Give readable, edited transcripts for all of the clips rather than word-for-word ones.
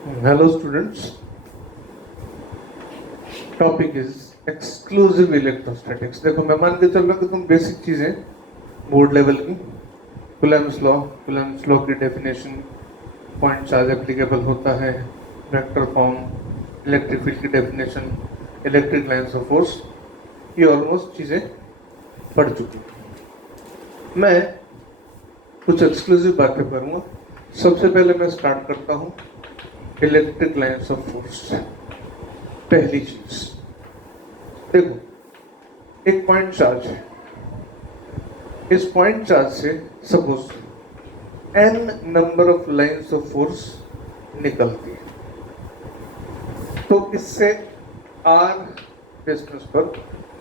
Hello students, topic is exclusive electrostatics. देखो मैं मान के चल रहा हूँ कि तुम बेसिक चीजें बोर्ड लेवल की कुलम्ब्स लॉ की डेफिनेशन, पॉइंट चार्ज एप्लीकेबल होता है, वेक्टर फॉर्म, इलेक्ट्रिक फील्ड की definition, electric lines of force, ये ऑलमोस्ट चीजें पढ़ चुकी हूँ। मैं कुछ एक्सक्लूसिव बातें करूँगा। सबसे पहले मैं स्टार्ट करता हूँ इलेक्ट्रिक लाइंस ऑफ फोर्स। पहली चीज देखो, एक पॉइंट चार्ज है। इस पॉइंट चार्ज से suppose n number of lines of force निकलती है, तो इससे r डिस्टेंस पर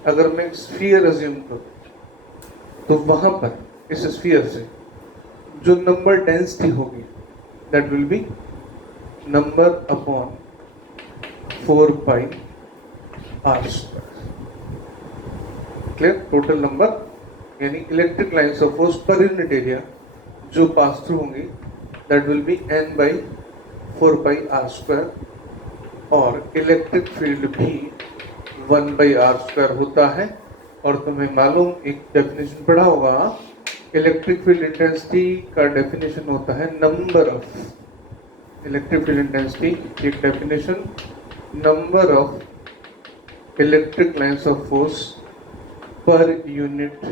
अगर मैं स्फीयर अज्यूम करूं तो वहां पर इस स्फीयर से जो नंबर डेंसिटी होगी that will be number upon 4 pi r square. Clear? Total number यानी electric lines of force per unit area जो पास थ्रू होंगी that will be n by 4 pi r square, और electric field भी 1 by are square होता है। और तुम्हें मालूम, एक डेफिनेशन पढ़ा होगा, इलेक्ट्रिक फील्ड इंटेंसिटी का डेफिनेशन होता है number of electric field intensity, एक definition number of electric lines of force per unit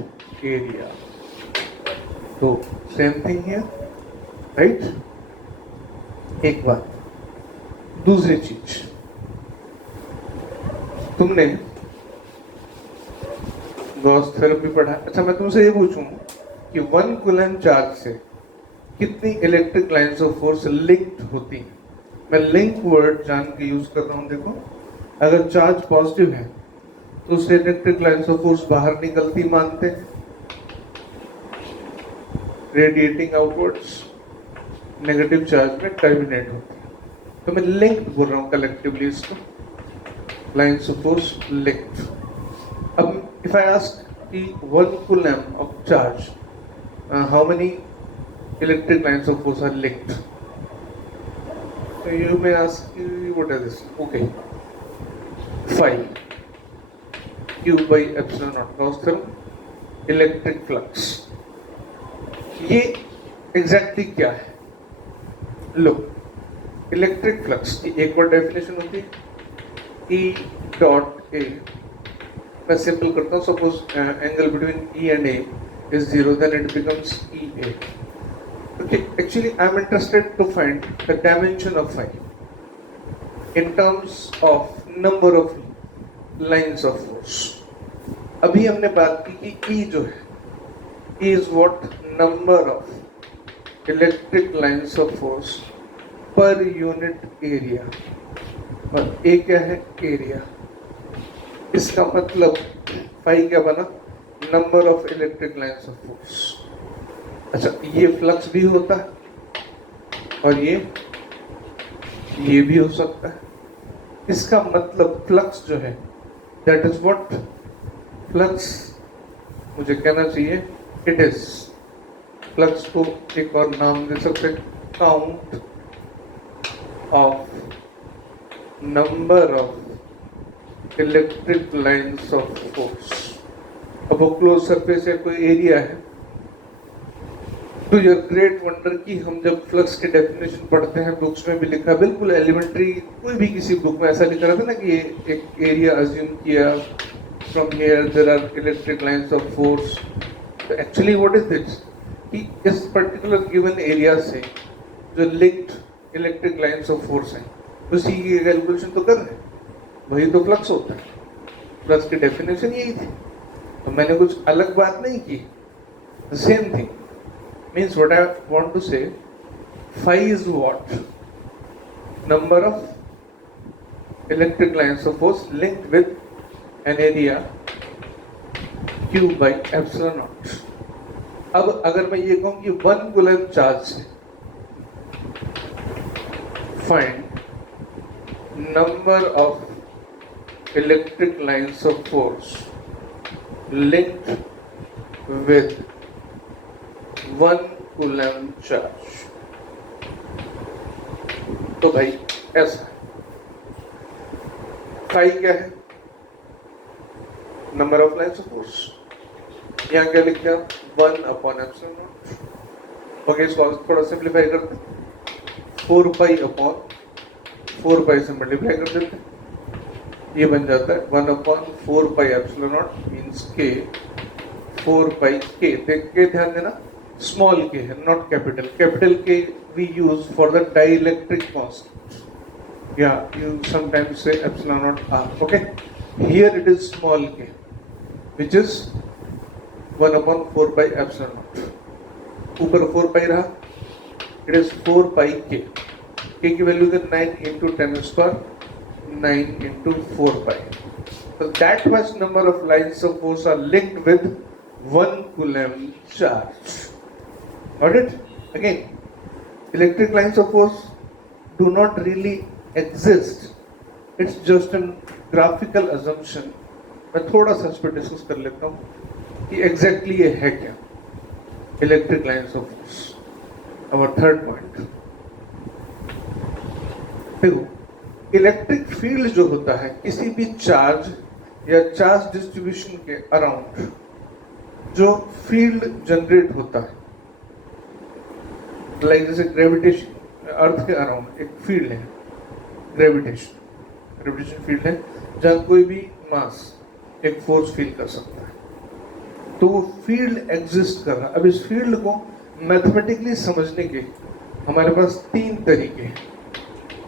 area. तो सेम थिंग है, राइट? एक बात। दूसरी चीज, तुमने गॉस थ्योरम पढ़ा। अच्छा, मैं तुमसे ये पूछूं कि 1 कूलम्ब चार्ज से कितनी electric lines of force linked होती हैं? मैं लिंक वर्ड जान के यूज कर रहा हूं। देखो, अगर चार्ज पॉजिटिव है तो उससे इलेक्ट्रिक लाइंस ऑफ फोर्स बाहर निकलती मानते हैं, रेडिएटिंग आउटवर्ड्स। नेगेटिव चार्ज में टर्मिनेट होती है। तो मैं लिंक बोल रहा हूं कलेक्टिवली इसको, लाइंस ऑफ फोर्स लिंक्ड। अब इफ आई आस्क कि 1 coulomb of charge, how many electric lines of force are linked? So you may ask, what is this? Okay, 5 q by epsilon naught Gauss theorem, electric flux। ये exactly क्या है? लो, electric flux की एक और definition होती है E dot A। मैं simple करता हूँ, suppose angle between E and A is 0, then it becomes EA। Okay, actually I'm interested to find the dimension of phi in terms of number of lines of force। अभी हमने बात की कि E जो है, E is what? number of electric lines of force per unit area, और A क्या है? एरिया। इसका मतलब phi क्या बना? Number of electric lines of force. अच्छा, ये फ्लक्स भी होता है और ये भी हो सकता है। इसका मतलब फ्लक्स जो है दैट इज व्हाट? फ्लक्स, मुझे कहना चाहिए इट इज, फ्लक्स को एक और नाम दे सकते, count of number of electric lines of force. अब वो क्लोज सरफेस है, कोई एरिया है। टू योर ग्रेट वंडर कि हम जब फ्लक्स के डेफिनेशन पढ़ते हैं, बुक्स में भी लिखा, बिल्कुल एलिमेंट्री, कोई भी किसी बुक में ऐसा लिखा रहता ना कि ये एक एरिया अज्यूम किया, from here there are electric lines of force. तो एक्चुअली व्हाट इज दिस कि इस पर्टिकुलर गिवन एरिया से जो linked electric lines of force हैं उसी की कैलकुलेशन तो कर रहे हैं, वही तो फ्लक्स होता है। फ्लक्स की डेफिनेशन यही थी, तो मैंने कुछ अलग बात नहीं की। Same thing means what I want to say, phi is what? Number of electric lines of force linked with an area q by epsilon naught। अब अगर मैं ये कहूं कि 1 कूलम्ब चार्ज से find number of electric lines of force linked with 1 coulomb charge, तो भाई ऐसा है। फाई क्या है? Number of lines of force. यहाँ क्या लिखते हैं आप? 1/ε0। ओके, इसको थोड़ा सिंप्लीफाई करते हैं, 4π/4π से मल्टीप्लाई कर देते हैं, ये बन जाता है 1/4πε0 मीन्स के 4π के। देख के ध्यान देना, स्मॉल के है, not capital. Capital k we use for the dielectric constant, या you sometimes say ε0 r। Okay, here it is small k which is 1/4πε0। ऊपर 4π रहा, इट इज 4π के की वैल्यू है 9 into 10^2, 9 into 4π। So that much number of lines of force are linked with 1 coulomb charge. Got it? Again, electric lines of force do not really exist. It's just a graphical assumption. मैं थोड़ा सा इस पर discuss कर लेता हूँ कि exactly ये है क्या electric lines of force. Our third point, देखो, इलेक्ट्रिक फील्ड जो होता है किसी भी चार्ज या चार्ज डिस्ट्रीब्यूशन के अराउंड जो फील्ड जनरेट होता है, लाइक जैसे ग्रेविटेशन, अर्थ के अराउंड एक फील्ड है, ग्रेविटेशन फील्ड है, जहां कोई भी मास एक फोर्स फील कर सकता है, तो वो फील्ड एग्जिस्ट कर रहा है। अब इस फील्ड को मैथमेटिकली समझने के हमारे पास 3 तरीके हैं।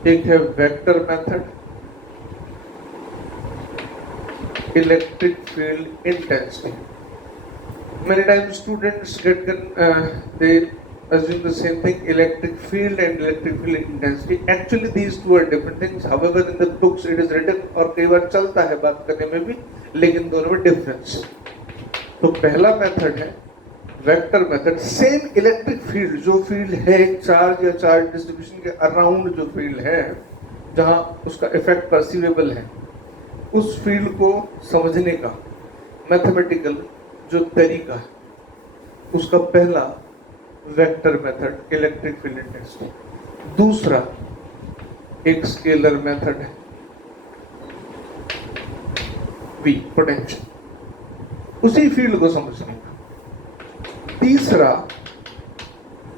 एक है vector method, electric field intensity. Many times students they assume the same thing, electric field and electric field intensity. Actually these two are different things. However, in the books it is written, और कई बार चलता है बात करने में भी, लेकिन दोनों में डिफरेंस। तो पहला मेथड है vector method. Same electric field, जो फील्ड है चार्ज या चार्ज डिस्ट्रीब्यूशन के अराउंड जो फील्ड है, जहां उसका इफेक्ट परसीवेबल है, उस फील्ड को समझने का मैथमेटिकल जो तरीका है, उसका पहला vector method electric field intensity. दूसरा एक स्केलर मेथड है, वी पोटेंशियल, उसी फील्ड को समझने का। तीसरा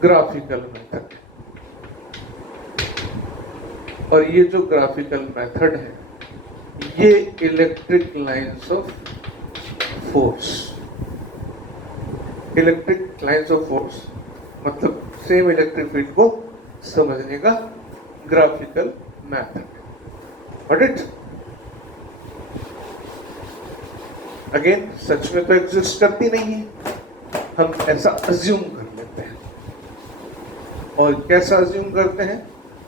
ग्राफिकल मेथड, और ये जो ग्राफिकल मेथड है ये electric lines of force. Electric lines of force मतलब सेम इलेक्ट्रिक फील्ड को समझने का graphical method. Got it? Again, सच में तो एग्जिस्ट करती नहीं है, हम ऐसा अज्यूम कर लेते हैं। और कैसा अज्यूम करते हैं?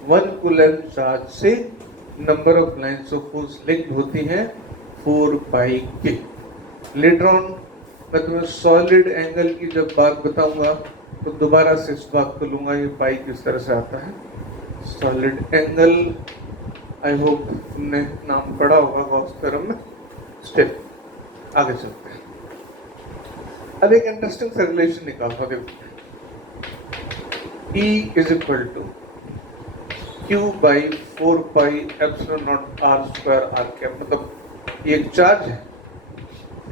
1 कूलम्ब चार्ज से number of lines of force linked होती हैं 4π के। लेटर ऑन मैं तुम्हें सॉलिड एंगल की जब बात बताऊंगा तो दोबारा से इस बात को लूंगा, ये पाई किस तरह से आता है सॉलिड एंगल। आई होप तुमने नाम पढ़ा होगा गॉस थ्योरम में। स्टिल आगे चलते हैं। अब एक इंटरेस्टिंग सा रिलेशन निकालता, देखो, E is equal to Q/4πε0r²r²। मतलब ये एक चार्ज है,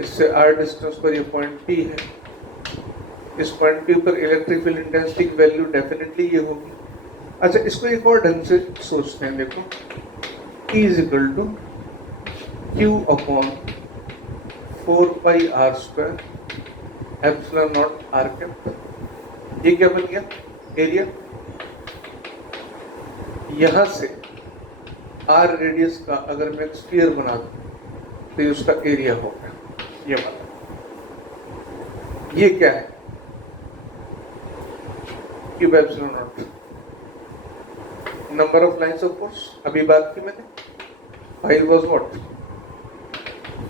इससे r डिस्टेंस पर ये पॉइंट P है। इस पॉइंट P पर इलेक्ट्रिक फील्ड इंटेंसिटी की वैल्यू डेफिनेटली ये होगी। अच्छा, इसको एक और ढंग से सोचते हैं, देखो, E is equal to Q/4πr²ε0r²। ये क्या बन गया? एरिया। यहां से r रेडियस का अगर मैं स्फीयर बना दूं तो ये उसका एरिया होगा, ये वाला। ये क्या है? Q/ε0। Number of lines of force अभी बात की मैंने, I was what?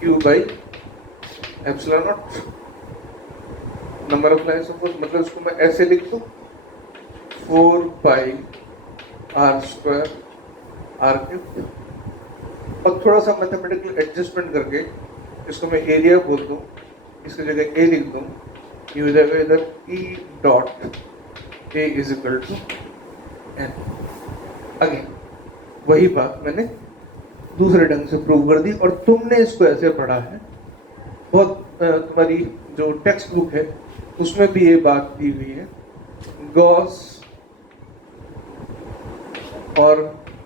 Q/ε0। Number of lines of force मतलब इसको मैं ऐसे लिख दूं, 4πr²r³। और थोड़ा सा मैथमेटिकल एडजस्टमेंट करके इसको मैं एरिया बोल दूं, इसकी जगह ए लिख दूं, ये हो जाएगा इधर E dot A is equal to N। Again वही बात मैंने दूसरे ढंग से प्रूव कर दी, और तुमने इसको ऐसे पढ़ा है। बहुत तुम्हारी जो टेक्स्ट बुक है उसमें भी ये बात दी हुई है, गॉस और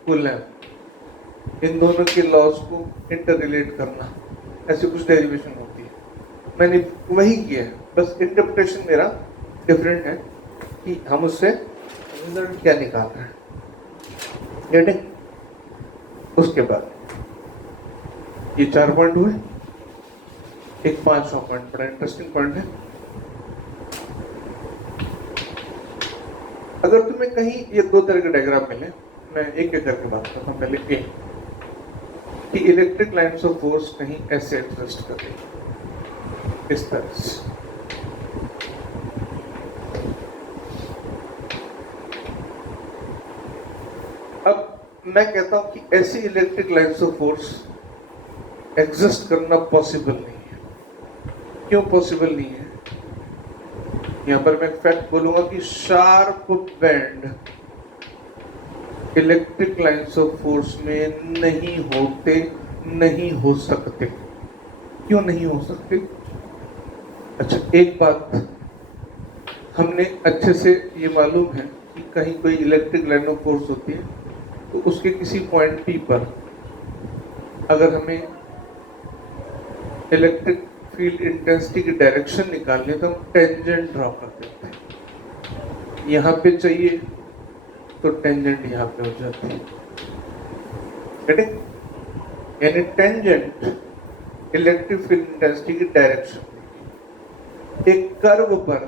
कूलम्ब इन दोनों के लॉज को इंटर रिलेट करना, ऐसे कुछ डेरिवेशन होती है। मैंने वही किया है, बस इंटरप्रिटेशन मेरा डिफरेंट है कि हम उससे रिजल्ट क्या निकाल रहे हैं। गेटिंग? उसके बाद ये 4 पॉइंट हुए, एक 5वां पॉइंट बड़ा इंटरेस्टिंग पॉइंट है। अगर तुम्हें कहीं ये 2 तरह के डायग्राम मिले, मैं एक एक करके बात करता हूँ। पहले ए कि इलेक्ट्रिक लाइन्स ऑफ फोर्स कहीं ऐसे एडजस्ट कर रही, इस तरह से। अब मैं कहता हूं कि ऐसी electric lines of force exist करना पॉसिबल नहीं है। क्यों पॉसिबल नहीं है? यहां पर मैं फैक्ट बोलूंगा कि sharp bend electric lines of force में नहीं होते, नहीं हो सकते। क्यों नहीं हो सकते? अच्छा, एक बात हमने अच्छे से ये मालूम है कि कहीं कोई इलेक्ट्रिक लाइन ऑफ फोर्स होती है तो उसके किसी पॉइंट पी पर अगर हमें इलेक्ट्रिक फील्ड इंटेंसिटी की डायरेक्शन निकालनी है तो हम टेंजेंट ड्रॉ कर देते हैं। यहाँ पे चाहिए तो टेंजेंट यहाँ पे हो जाती है। यानी टेंजेंट इलेक्ट्रिक फील्ड इंटेंसिटी की डायरेक्शन। एक कर्व पर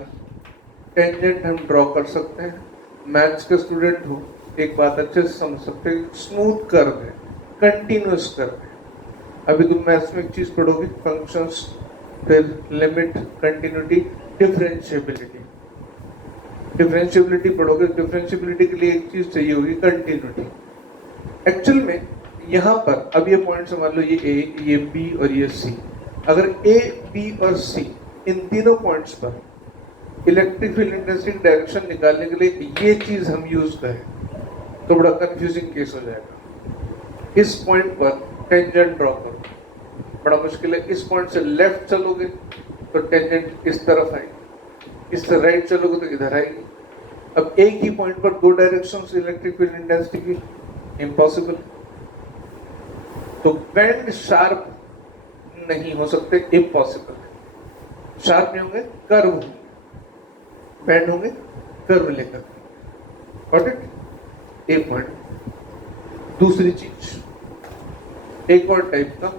टेंजेंट हम ड्रॉ कर सकते हैं। मैथ्स के स्टूडेंट हो, एक बात अच्छे से समझ सकते हैं, स्मूथ कर्व है, कंटिन्यूअस कर्व है। अभी तुम मैथ्स में एक चीज पढ़ोगे, फंक्शंस, फिर लिमिट, कंटिन्यूटी, डिफरेंशिएबिलिटी। डिफरेंशिएबिलिटी पढ़ोगे, डिफरेंशिएबिलिटी के लिए एक चीज चाहिए होगी, कंटिन्यूटी। एक्चुअल में यहाँ पर अब ये पॉइंट समझ लो, ये ए, ये बी और ये सी। अगर ए, बी और सी इन तीनों पॉइंट्स पर इलेक्ट्रिक फील्ड इंटेंसिटी डायरेक्शन निकालने के लिए ये चीज हम यूज करें तो बड़ा कंफ्यूजिंग केस हो जाएगा। इस पॉइंट पर टेंजेंट ड्रॉ करो, बड़ा मुश्किल है। इस पॉइंट से लेफ्ट चलोगे तो टेंजेंट इस तरफ आएगी, इससे राइट चलोगे तो इधर आएगी। अब एक ही पॉइंट पर 2 डायरेक्शंस इलेक्ट्रिक फील्ड इंटेंसिटी की, इम्पॉसिबल। तो बेंड शार्प नहीं हो सकते, इम्पॉसिबल है। शार्प नहीं होंगे, कर्व होंगे, बेंड होंगे कर्व लेकर। Got it? एक पॉइंट। दूसरी चीज, एक और टाइप का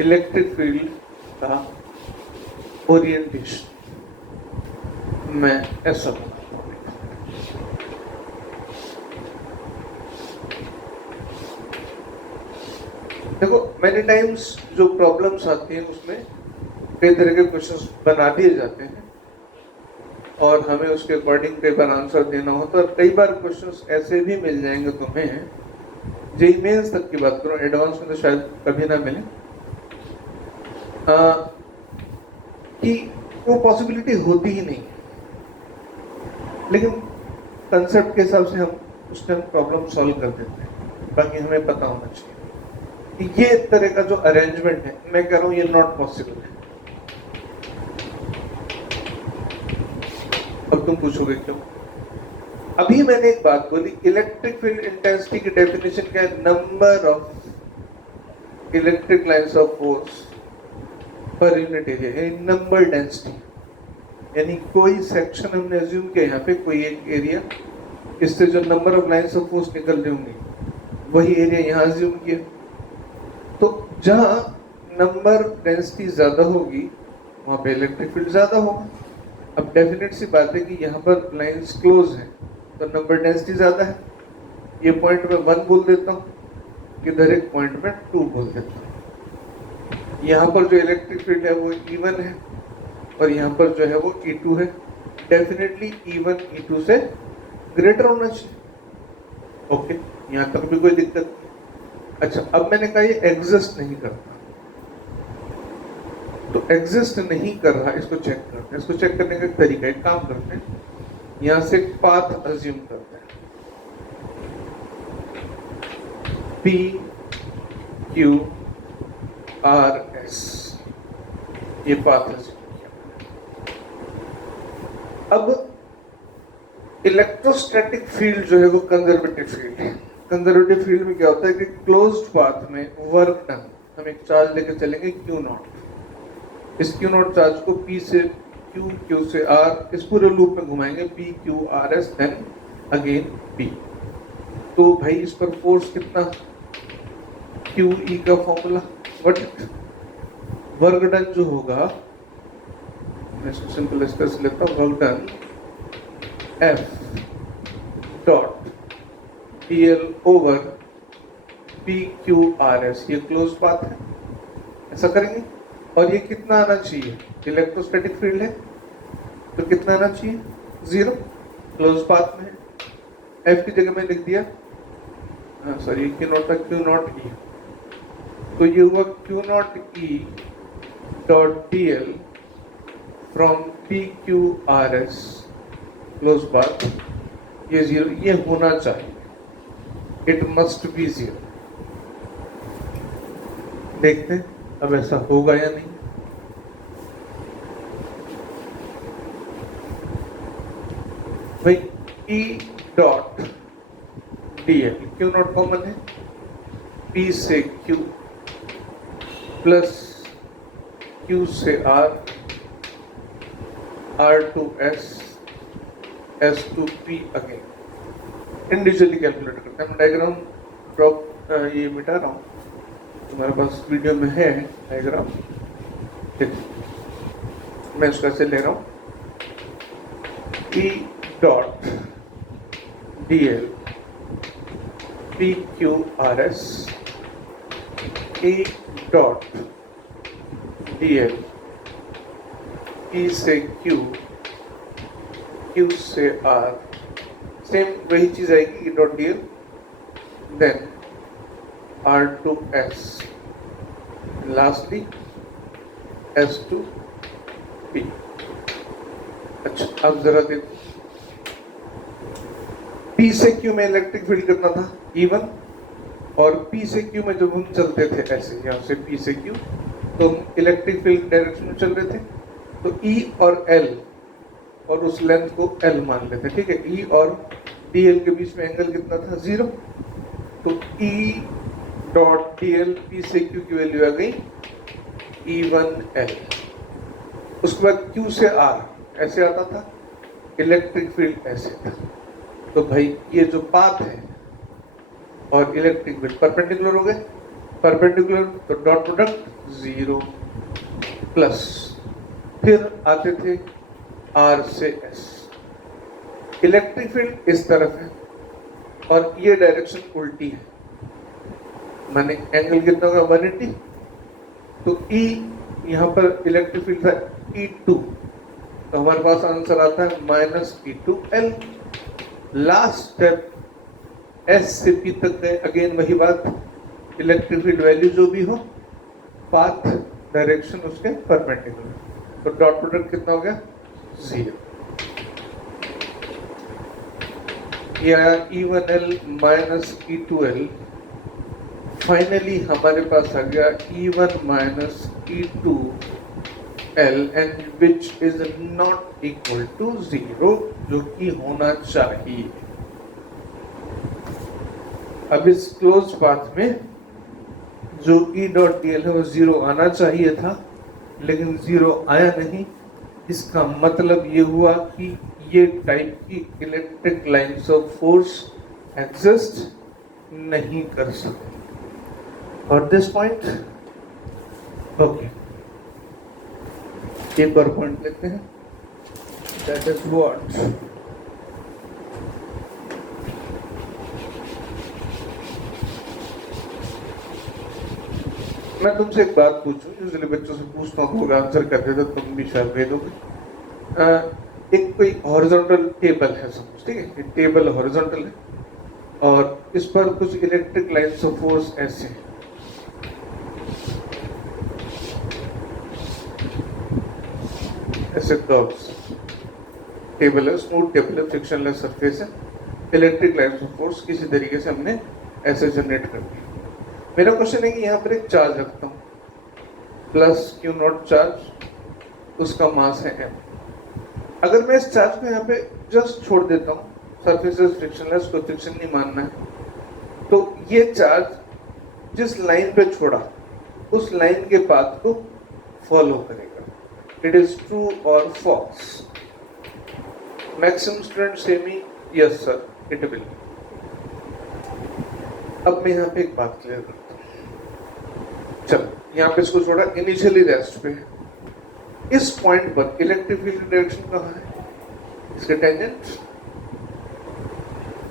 इलेक्ट्रिक फील्ड का ओरिएंटेशन मैं ऐसा बनाता हूं। देखो, मेनी टाइम्स जो प्रॉब्लम्स आती हैं उसमें कई तरह के क्वेश्चंस बना दिए जाते हैं और हमें उसके अकॉर्डिंग कई बार आंसर देना होता है। और कई बार क्वेश्चंस ऐसे भी मिल जाएंगे तुम्हें, जेईई मेंस तक की बात करो, एडवांस में तो शायद कभी ना मिले, कि वो पॉसिबिलिटी होती ही नहीं। लेकिन कंसेप्ट के हिसाब से हम उस टाइम प्रॉब्लम सॉल्व कर देते हैं। बाकी हमें पता होना चाहिए कि ये तरह का जो अरेंजमेंट है, मैं कह रहा हूं ये नॉट पॉसिबल है। अब तुम पूछोगे क्यों? अभी मैंने एक बात बोली, इलेक्ट्रिक फील्ड इंटेंसिटी की डेफिनेशन क्या है? Number of electric lines of force per unit area, यानी नंबर डेंसिटी। यानी कोई सेक्शन हमने अज्यूम किया, यहाँ पे कोई एक एरिया, इससे जो number of lines of force निकल रही होंगी वही एरिया यहाँ अज्यूम किया। तो जहाँ नंबर डेंसिटी ज्यादा होगी वहाँ पे इलेक्ट्रिक फील्ड ज्यादा होगा। अब डेफिनेट सी बात है कि यहाँ पर लाइन्स क्लोज है तो नंबर डेंसिटी ज्यादा है। ये पॉइंट में 1 बोल देता हूँ, इधर एक पॉइंट में 2 बोल देता हूँ। यहाँ पर जो इलेक्ट्रिक फील्ड है वो E1 है और यहाँ पर जो है वो E2 है। डेफिनेटली E1 E2 से ग्रेटर होना चाहिए। ओके, यहाँ तक भी कोई दिक्कत नहीं। अच्छा, अब मैंने कहा ये एग्जिस्ट नहीं करता, तो एग्जिस्ट नहीं कर रहा, इसको चेक करते हैं। इसको चेक करने का एक तरीका, एक काम करते हैं, यहाँ से एक पाथ अज्यूम करते हैं। P Q R S, ये पाथ है। अब इलेक्ट्रोस्टैटिक फील्ड जो है वो कंजर्वेटिव फील्ड है। कंजर्वेटिव फील्ड में क्या होता है कि क्लोज्ड पाथ में वर्क डन, हम एक चार्ज लेकर चलेंगे Q नॉट, इस Q नॉट चार्ज को P से Q, Q से R, इस पूरे लूप में घुमाएंगे, P Q R S, then again P। तो भाई इस पर फोर्स कितना, QE का फॉर्मूला, बट वर्क डन जो होगा, मैं सिंपल इसका से लेता हूँ, work done F dot DL over PQRS, ये क्लोज पाथ है, ऐसा करेंगे। और ये कितना आना चाहिए, इलेक्ट्रोस्टैटिक फील्ड है तो कितना आना चाहिए, 0, क्लोज पाथ में है। F की जगह में लिख दिया, सॉरी Q नॉट था, Q नॉट E, तो ये हुआ Q not E dot DL from PQRS close path, ये 0, ये होना चाहिए, इट मस्ट बी 0। देखते हैं अब ऐसा होगा या नहीं। भाई E dot DL, Q not common है, P से Q प्लस Q से R, R to S, S to P again, individually calculate करते हैं। मैं डायग्राम ड्रॉप ये मिटा रहा हूँ, तुम्हारे पास वीडियो में है डायग्राम, ठीक, मैं उसका से ले रहा हूँ। E dot DL PQRS, E dot DL P से Q, Q से R, सेम वही चीज आएगी, E dot DL, then R to S, lastly S to P। अच्छा अब जरा देखो, P से Q में इलेक्ट्रिक फील्ड कितना था, E1, और P से Q में जब हम चलते थे ऐसे, यहाँ से P से Q, तो हम इलेक्ट्रिक फील्ड डायरेक्शन में चल रहे थे, तो E और L और उस लेंथ को L मान लेते हैं, ठीक है। E और DL के बीच में एंगल कितना था, 0, तो E डॉट DL P से Q की वैल्यू आ गई E1L। उसके बाद Q से R ऐसे आता था, इलेक्ट्रिक फील्ड ऐसे था। तो भाई ये जो पाथ है और इलेक्ट्रिक फील्ड परपेंडिकुलर हो गए, परपेंडिकुलर तो डॉट प्रोडक्ट 0 प्लस, फिर आते थे R से S, इलेक्ट्रिक फील्ड इस तरफ है और ये डायरेक्शन उल्टी है, माने एंगल कितना होगा 180, तो E यहाँ पर इलेक्ट्रिक फील्ड था E2, तो हमारे पास आंसर आता है -E2L। लास्ट स्टेप S से P तक गए, अगेन वही बात, इलेक्ट्रिक फील्ड वैल्यू जो भी हो, पाथ डायरेक्शन उसके परपेंडिकुलर, तो डॉट प्रोडक्ट कितना हो गया 0, या E1L माइनस E2L। फाइनली हमारे पास आ गया E1 minus E2L and which is not equal to 0, जो कि होना चाहिए। अब इस क्लोज पाथ में जो E डॉट DL है वो 0 आना चाहिए था, लेकिन 0 आया नहीं। इसका मतलब ये हुआ कि ये टाइप की electric lines of force exist नहीं कर सकती। और दिस पॉइंट, ओके, एक और पॉइंट लेते हैं, दैट इज व्हाट मैं तुमसे एक बात पूछूं, यूजुअली बच्चों से पूछता हूँ, लोग आंसर कर देते, तुम भी शायद दे दोगे। एक कोई हॉरिजॉन्टल टेबल है सपोज, ठीक है, ये टेबल हॉरिजॉन्टल है और इस पर कुछ इलेक्ट्रिक लाइन्स ऑफ फोर्स ऐसे हैं, ऐसे कर्व्स, टेबल है, स्मूथ टेबल है, फ्रिक्शनलेस सरफेस है, इलेक्ट्रिक लाइन्स ऑफ फोर्स किसी तरीके से हमने ऐसे जनरेट कर दिया। मेरा क्वेश्चन है कि यहाँ पर एक चार्ज रखता हूँ, प्लस क्यू नॉट चार्ज, उसका मास है m। अगर मैं इस चार्ज को यहाँ पे जस्ट छोड़ देता हूँ, सरफेस इज फ्रिक्शनलेस, कोई फ्रिक्शन नहीं मानना है, तो ये चार्ज जिस लाइन पे छोड़ा उस लाइन के पाथ को फॉलो करेगा। इट इज ट्रू और फॉल्स? मैक्सिमम स्टूडेंट से me yes sir it will. अब मैं यहाँ पे एक बात क्लियर करता हूँ। चलो यहाँ पे इसको छोड़ा, इनिशियली रेस्ट पे है। इस पॉइंट पर इलेक्ट्रिक फील्ड की डायरेक्शन कहाँ है? इसके tangent,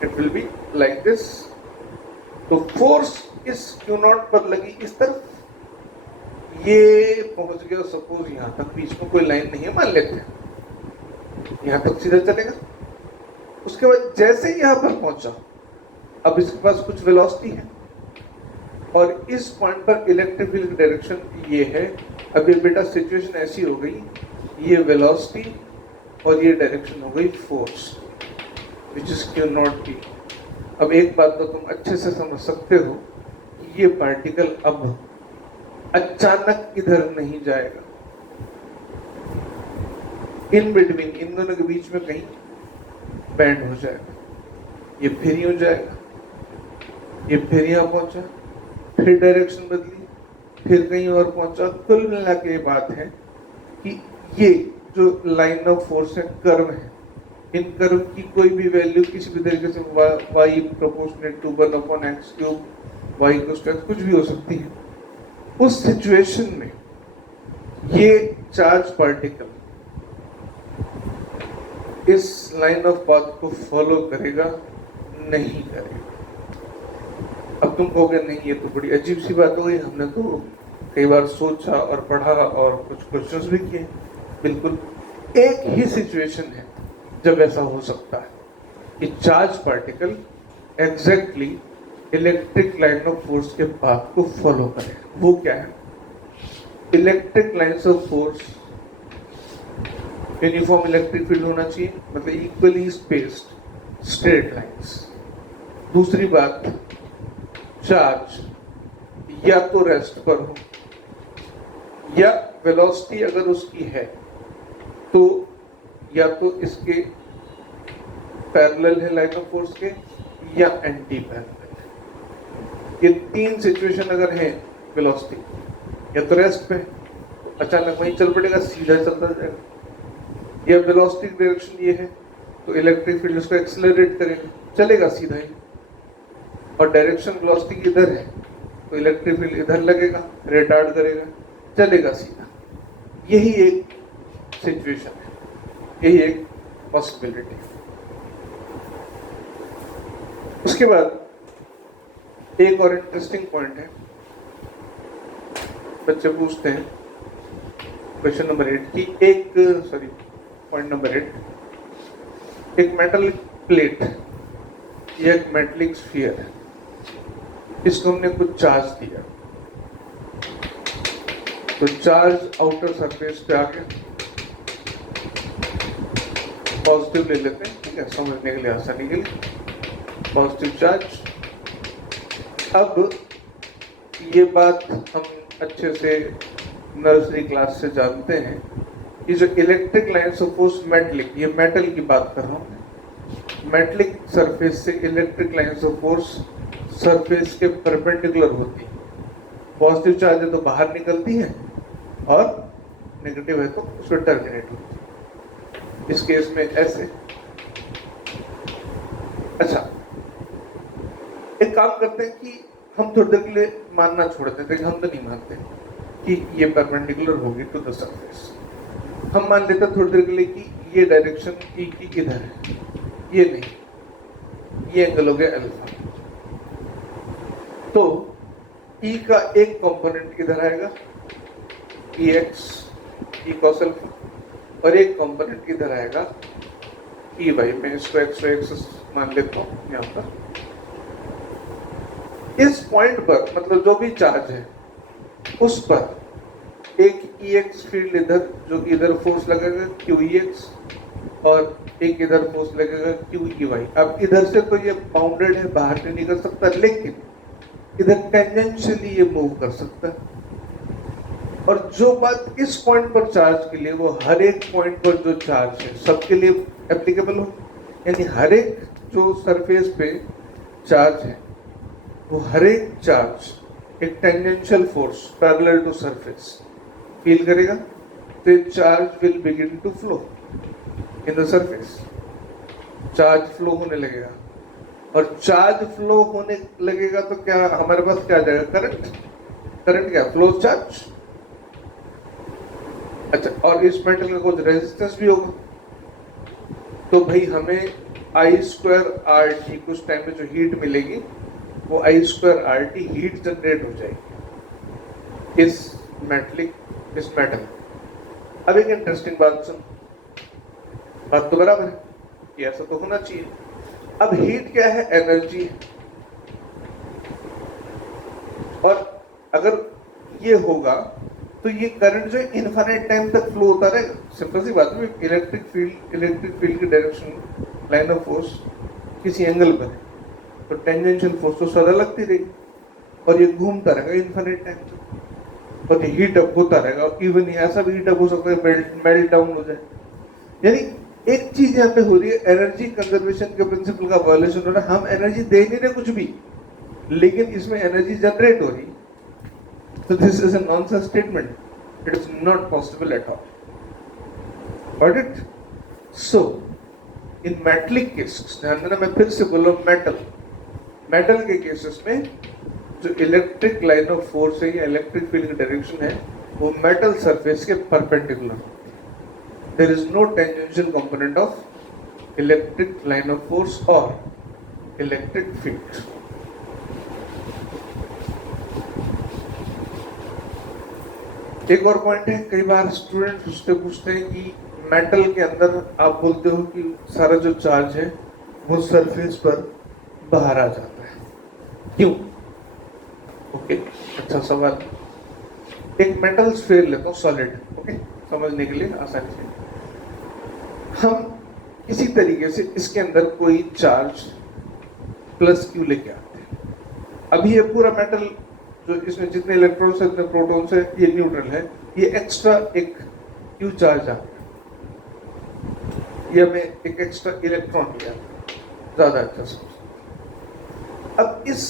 it will be like this. तो फोर्स इस क्यू नॉट पर लगी इस तरफ, ये पहुंच गया सपोज यहां तक, बीच में कोई लाइन नहीं है मान लेते हैं, यहां तक सीधा चलेगा। उसके बाद जैसे ही यहां पर पहुंचा, अब इसके पास कुछ वेलोसिटी है और इस पॉइंट पर इलेक्ट्रिक फील्ड की डायरेक्शन ये है। अब ये बेटा सिचुएशन ऐसी हो गई, ये वेलोसिटी और ये डायरेक्शन हो गई force, which is Q not T. अब एक बात तो तुम अच्छे से समझ सकते हो कि ये पार्टिकल अब अचानक इधर नहीं जाएगा, इन बिटवीन, इन दोनों के बीच में कहीं बैंड हो जाएगा। ये फिर यूं जाएगा, ये फिर यहां पहुंचा, फिर डायरेक्शन बदली, फिर कहीं और पहुंचा। कुल मिला के ये बात है कि ये जो लाइन ऑफ फोर्स है, कर्व है, इन कर्व की कोई भी वैल्यू किसी भी तरीके से y proportionate to 1/x cube, y equals to x, कुछ भी हो सकती है। उस सिचुएशन में ये चार्ज पार्टिकल इस लाइन ऑफ पाथ को फॉलो करेगा, नहीं करेगा। अब तुम कहोगे नहीं ये तो बड़ी अजीब सी बात हो गई, हमने तो कई बार सोचा और पढ़ा और कुछ क्वेश्चंस भी किए। बिल्कुल एक ही सिचुएशन है जब ऐसा हो सकता है कि charge particle exactly electric line of force के पाथ को फॉलो करे। वो क्या है? Electric lines of force, uniform electric field होना चाहिए, मतलब इक्वली स्पेस्ड स्ट्रेट लाइंस। दूसरी बात, चार्ज या तो रेस्ट पर हो या वेलोसिटी अगर उसकी है तो या तो इसके पैरेलल है लाइन ऑफ फोर्स के या एंटी पैरेलल। ये तीन सिचुएशन अगर है वेलोसिटी, या तो रेस्ट पे अचानक वहीं चल पड़ेगा, सीधा चलता जाएगा, या वेलोसिटी डायरेक्शन ये है तो इलेक्ट्रिक फील्ड उसको एक्सेलरेट करेगा, चलेगा सीधा ही, और डायरेक्शन वेलोसिटी इधर है तो इलेक्ट्रिक फील्ड इधर लगेगा, रिटार्ड करेगा, चलेगा सीधा। यही एक सिचुएशन है, यही एक पॉसिबिलिटी है। उसके बाद एक और इंटरेस्टिंग पॉइंट है, बच्चे पूछते हैं क्वेश्चन नंबर 8 की पॉइंट नंबर 8, एक मेटल प्लेट या एक मेटलिक स्फीयर है, इसको हमने कुछ चार्ज दिया, तो चार्ज आउटर सरफेस पे आके पॉजिटिव ले लेते हैं, ठीक है, समझने के लिए आसानी के लिए, पॉजिटिव चार्ज। अब ये बात हम अच्छे से नर्सरी क्लास से जानते हैं कि जो electric lines of force metallic, ये मेटल की बात कर रहा हूँ, मेटलिक सरफेस से electric lines of force surface के परपेंडिकुलर होती है। पॉजिटिव चार्ज है तो बाहर निकलती है और नेगेटिव है तो उस पर टर्मिनेट होती है। इस केस में ऐसे। अच्छा, एक काम करते हैं कि हम थोड़ी देर के लिए मानना छोड़ देते हैं, हम तो नहीं मानते कि ये परपेंडिकुलर होगी टू द सरफेस। हम मान लेते हैं थोड़ी देर के लिए कि ये डायरेक्शन ई की इधर है, ये नहीं, ये एंगल हो गया अल्फा। तो ई का एक कंपोनेंट इधर आएगा, ई एक्स, ई कॉस अल्फा, और एक कंपोनेंट इधर आएगा ई वाई। मैं इसको एक्स वाई एक्सिस मान लेता हूँ यहाँ पर। इस पॉइंट पर मतलब जो भी चार्ज है उस पर एक ई एक्स फील्ड इधर, जो कि इधर फोर्स लगेगा क्यू ई एक्स, और एक इधर फोर्स लगेगा क्यू ई वाई। अब इधर से तो ये बाउंडेड है, बाहर नहीं निकल सकता, लेकिन इधर टेंजेंशियली ये मूव कर सकता है। और जो बात इस पॉइंट पर चार्ज के लिए वो हर एक पॉइंट पर जो चार्ज है सबके लिए एप्लीकेबल हो, यानी हर एक जो सरफेस पे चार्ज है वो हर एक चार्ज एक tangential force parallel to surface feel करेगा, तो charge will begin to flow in the surface. Charge flow होने लगेगा, और चार्ज फ्लो होने लगेगा तो क्या हमारे पास क्या आ जाएगा? करंट। करंट क्या? Flow charge. अच्छा, और इस मेटल का कुछ रेजिस्टेंस भी होगा, तो भाई हमें I²RT कुछ टाइम में जो हीट मिलेगी वो I²RT हीट जनरेट हो जाएगी इस मेटल। अब एक इंटरेस्टिंग बात सुन, बात तो बराबर है कि ऐसा तो होना चाहिए। अब हीट क्या है? एनर्जी है। और अगर ये होगा तो ये करंट जो इनफाइनाइट टाइम तक फ्लो होता रहेगा। सिंपल सी बात है, इलेक्ट्रिक फील्ड की डायरेक्शन लाइन ऑफ फोर्स किसी एंगल पर है तो टेंजेंशियल फोर्स तो सदा लगती रहेगी, और ये घूमता रहेगा इनफाइनाइट टाइम तक, और ये हीट अप होता रहेगा। इवन ऐसा भी हीट अप हो सकता है मेल्ट डाउन हो जाए। यानी एक चीज यहाँ पे हो रही है, एनर्जी कंजर्वेशन के प्रिंसिपल का वायलेशन हो रहा है। हम एनर्जी दे नहीं रहे कुछ भी, लेकिन इसमें एनर्जी जनरेट हो रही। So this is a nonsense statement. It is not possible at all. Got it? So, in metallic cases, ध्यान देना, मैं फिर से बोल रहा हूँ मेटल के केसेस में जो इलेक्ट्रिक लाइन ऑफ फोर्स है या इलेक्ट्रिक फील्ड की डायरेक्शन है वो मेटल सरफेस के perpendicular. There is no tangential component of electric line of force or electric field. एक और पॉइंट है, कई बार स्टूडेंट पूछते हैं कि मेटल के अंदर आप बोलते हो कि सारा जो चार्ज है वो सरफेस पर बाहर आ जाता है, क्यों? ओके, अच्छा सवाल। एक मेटल स्फीयर लेता हूँ, सॉलिड, ओके, समझने के लिए आसानी से। हम इसी तरीके से इसके अंदर कोई चार्ज प्लस क्यू लेके आते हैं। अभी ये पूरा मेटल जो इसमें जितने इलेक्ट्रॉन्स है जितने प्रोटॉन्स है ये न्यूट्रल है, ये एक्स्ट्रा एक क्यू चार्ज आता है, ये हमें एक एक्स्ट्रा इलेक्ट्रॉन लिया, ज्यादा अच्छा समझ। अब इस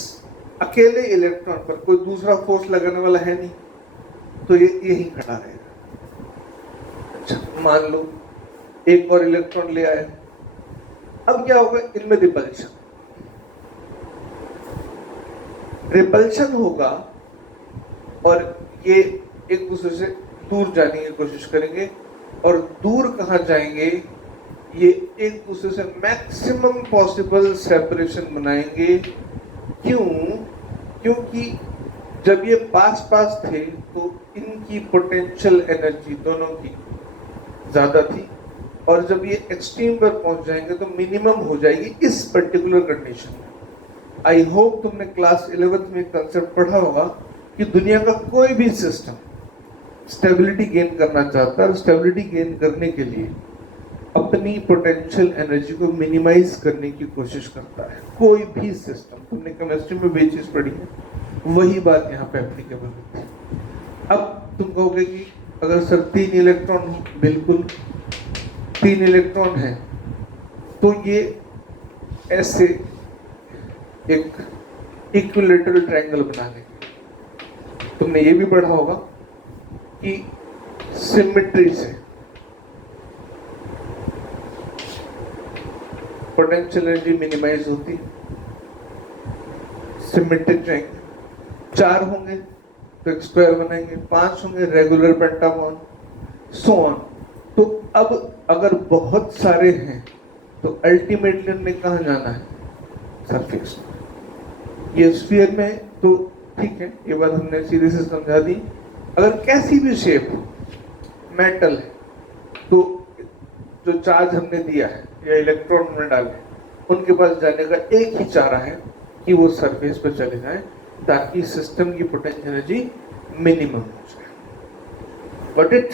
अकेले इलेक्ट्रॉन पर कोई दूसरा फोर्स लगाने वाला है नहीं, तो ये यहीं खड़ा रहेगा। अच्छा, मान लो एक और इलेक्ट्रॉन ले आए, अब क्या होगा? इनमें रिपल्शन होगा और ये एक दूसरे से दूर जाने की कोशिश करेंगे, और दूर कहाँ जाएंगे? ये एक दूसरे से मैक्सिमम पॉसिबल सेपरेशन बनाएंगे। क्यों? क्योंकि जब ये पास पास थे तो इनकी पोटेंशियल एनर्जी दोनों की ज्यादा थी, और जब ये एक्सट्रीम पर पहुंच जाएंगे तो मिनिमम हो जाएगी इस पर्टिकुलर कंडीशन में। आई होप तुमने क्लास 11th में कंसेप्ट पढ़ा होगा कि दुनिया का कोई भी सिस्टम स्टेबिलिटी गेन करना चाहता है, और स्टेबिलिटी गेन करने के लिए अपनी पोटेंशियल एनर्जी को मिनिमाइज करने की कोशिश करता है। कोई भी सिस्टम, तुमने केमिस्ट्री में भी चीज पढ़ी है, वही बात यहाँ पे एप्लीकेबल होती है। अब तुम कहोगे कि अगर सर 3 इलेक्ट्रॉन हो, बिल्कुल 3 इलेक्ट्रॉन है तो ये ऐसे एक इक्विलैटरल ट्रायंगल बनाने के, तुमने ये भी पढ़ा होगा कि सिमेट्री से पोटेंशियल एनर्जी मिनिमाइज होती। सिमेट्रिक ट्रायंगल 4 होंगे तो एक स्क्वायर बनाएंगे, 5 होंगे रेगुलर पेंटागन, सो ऑन। तो अब अगर बहुत सारे हैं तो अल्टीमेटली उन्हें कहाँ जाना है? सरफेस में। ये स्फीयर में तो ठीक है, ये बात हमने सीधे से समझा दी। अगर कैसी भी शेप मेटल है तो जो चार्ज हमने दिया है या इलेक्ट्रॉन हमने डाले, उनके पास जाने का एक ही चारा है कि वो सरफेस पर चले जाएं, ताकि सिस्टम की पोटेंशियल एनर्जी मिनिमम हो जाए। But it